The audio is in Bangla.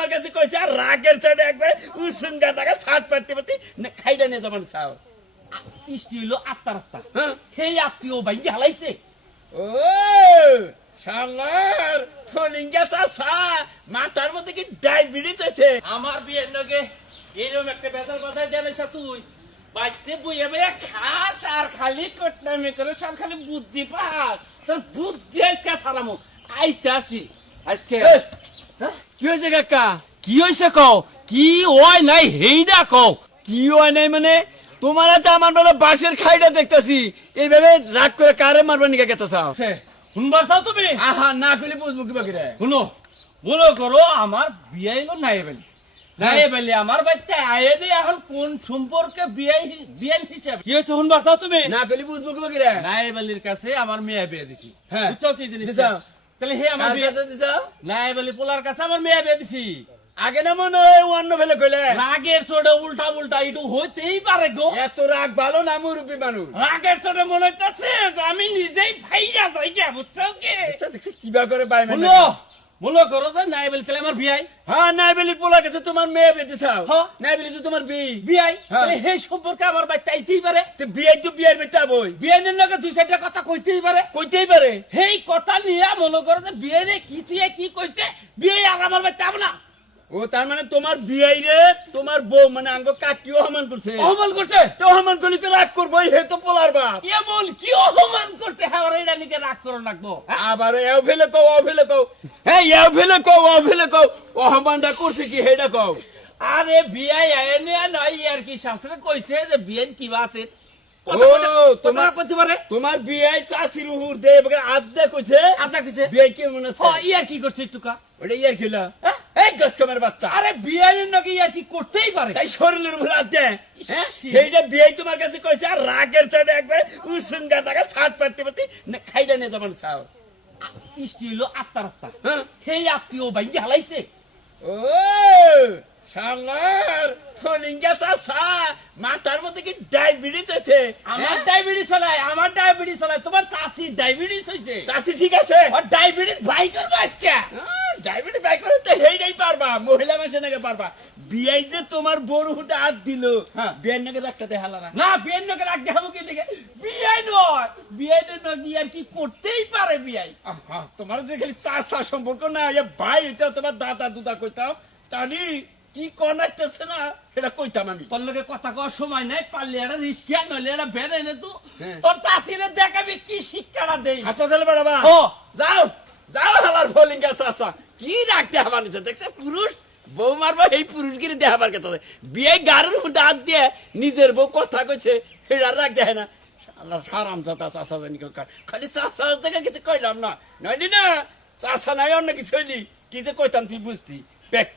তোমার কাছে কইছে আর রাগের চড়ে একবার উসুঙ্গা টাকা ছাড় পারতে পারতে না খাইটা নিয়ে যাবেন চাও ইষ্টি হইল আত্মার আত্মা হ্যাঁ। সেই আত্মীয় ভাই হালাইছে। ও শালার ফলিঙ্গা চাষা মাথার মধ্যে কি ডায়াবেটিস আছে? আমার বিয়ের নগে এরকম একটা বেজার বাধাই দেয়ালে তুই। বাড়িতে বইয়া বইয়া খাস আর খালি কটনামি করে সব খালি বুদ্ধি পাস। তোর বুদ্ধি আজকে ছাড়ামো আইতে আসি আজকে কি হয়েছে কাকা? কি হয়েছে কও? কি নাই হেইডা কও। কি হয় নাই মানে? তোমার আমার বেলা বাঁশের খাইটা দেখতেছি। এইভাবে রাগ করে কারে নিকে গেতে চাও? শুনবার চাও তুমি? আহা না করলে বুঝব কি বাকি রে শুনো মনে করো আমার বিয়ে নাই বেলি। নাই বেলি আমার বাচ্চা আয়েনি এখন কোন সম্পর্কে বিয়ে বিয়ে হিসাবে কি হয়েছে শুনবার চাও তুমি? না করলে বুঝব কি বাকি রে নাইবালির কাছে আমার মেয়ে বিয়ে দিছি। হ্যাঁ। বুঝছ কি জিনিস। তাহলে হে আমার কার বিয়ে কাছে দিছাও? নাইবালি পোলার কাছে আমার মেয়ে বিয়ে দিছি। আগে না মনে হয় অন্য ফেলে কইলে? রাগের চোটে উল্টা উল্টা ইটু হইতেই পারে গো। এত রাগ ভালো না মুরব্বী মানুষ? রাগের চোটে মনে হইতেছে আমি নিজেই ফাইরা যাই গিয়া বুঝছ কি? আচ্ছা, কিবা করে বাই মানে। শুনো করো যে তাহলে আমার বিয়াই? হ্যাঁ পোলা গেছে তোমার মেয়ে চাও। হ্যাঁ। তো তোমার বি বিয়াই। তাহলে সেই সম্পর্কে আমার বাই তাইতেই পারে তো বিয়াই তো বিয়ার বেটা বই বিয়াইনের লগে দুই চারটা কথা কইতেই পারে কইতেই পারে সেই কথা নিয়ে মনে করো যে বিয়ে কি তুই কি কইছে বিয়ে আর আমার বাই না ও তার মানে তোমার বিয়ে রে তোমার বউ মানে আঙ্গ কাকিও সমান করছে। অহমান করছে? তো সমান করলে তো রাগ করবোই হে তো পোলার বাপ। এমন কি আমার এটা নিকে রাগ করো লাগবো হ্যাঁ? আবার এও ফেলে কও ও ফেলে কও। হ্যাঁ এও ফেলে কও ও ফেলে কও। অহমানটা করছে কি হেডা কও। আরে বিয়ে আইনে নয় আর কি শাস্ত্রে কইছে যে বিয়ে কিবা আছে? ও, তোমার- বিয়ে চাষির উহুর দে এবারে আদা কইছে। কইছে? বিয়ে কি মনে আছে ইয়ার কি করছে একটু কা? ওটা ইয়ার খেলা। হ্যাঁ? এই গছ কামের বাচ্চা। আরে বিয়ের নাকি ইয়ার কি করতেই পারে? তাই শরীরের উপর হাত দে হ্যাঁ? এইটা তোমার কাছে কইছে আর রাগের চড়ে একবার উসুঙ্গা টাকা ছাড় পারতে পারতে না খাইটা নিয়ে যাবেন ইষ্টি হইল আত্মার আত্মা। হ্যাঁ। সেই আত্মীয় হালাইছে। ও ফলিঙ্গা চাষা মাথার মধ্যে কি ডায়াবেটিস আছে আমার হ্যাঁ? ডায়াবেটিস চলাই আমার ডায়াবেটিস চলাই তোমার চাষির ডায়াবেটিস হয়েছে চাচি ঠিক আছে? আর ডায়াবেটিস ভাই করব আজকে ডায়াবেটিস বাই করে তো হেইটাই পারবা মহিলা মানুষের নাকি পারবা। বিয়াই যে তোমার বড় হুটা হাত দিল হ্যাঁ। বিয়ের নাকি রাখতে দেখালা না। না বিয়ের লোকের রাগ দেখাবো কি লিখে বিয়ে নয়। বিয়ে নয় আর কি করতেই পারে বিয়ে আহা, তোমার যে খালি চাচা সম্পর্ক না এ ভাই হইতে তোমার দাদা দুদা কইতাম। তানি কি কনাইতেছে না এটা কইতাম আমি। তোর লোকে কথা কওয়ার সময় নাই পারলে একটা রিস্কিয়া নইলে একটা ভ্যান এনে তো। হ্যাঁ। তোর চাষিরে দেখাবি কি শিক্ষাটা দেই। হাসপাতালে বেড়াবা ও। যাও যাও হালার ফলিঙ্গা চাচা। কি রাখতে হবার নিছে দেখছে পুরুষ? বউ মারবা, এই পুরুষগিরি দেখাবার কথা। বিয়ে গাড়ির উপর দাঁত দিয়ে নিজের বউ কথা কইছে, সেটা রাগ দেয় না। আল্লাহ সারাম চাতা চাষা জানি। খালি চাষা দেখে কিছু কইলাম না। নইলি না চাষা নাই, অন্য কিছু হইলি। কি যে কইতাম তুই বুঝতি। প্যাক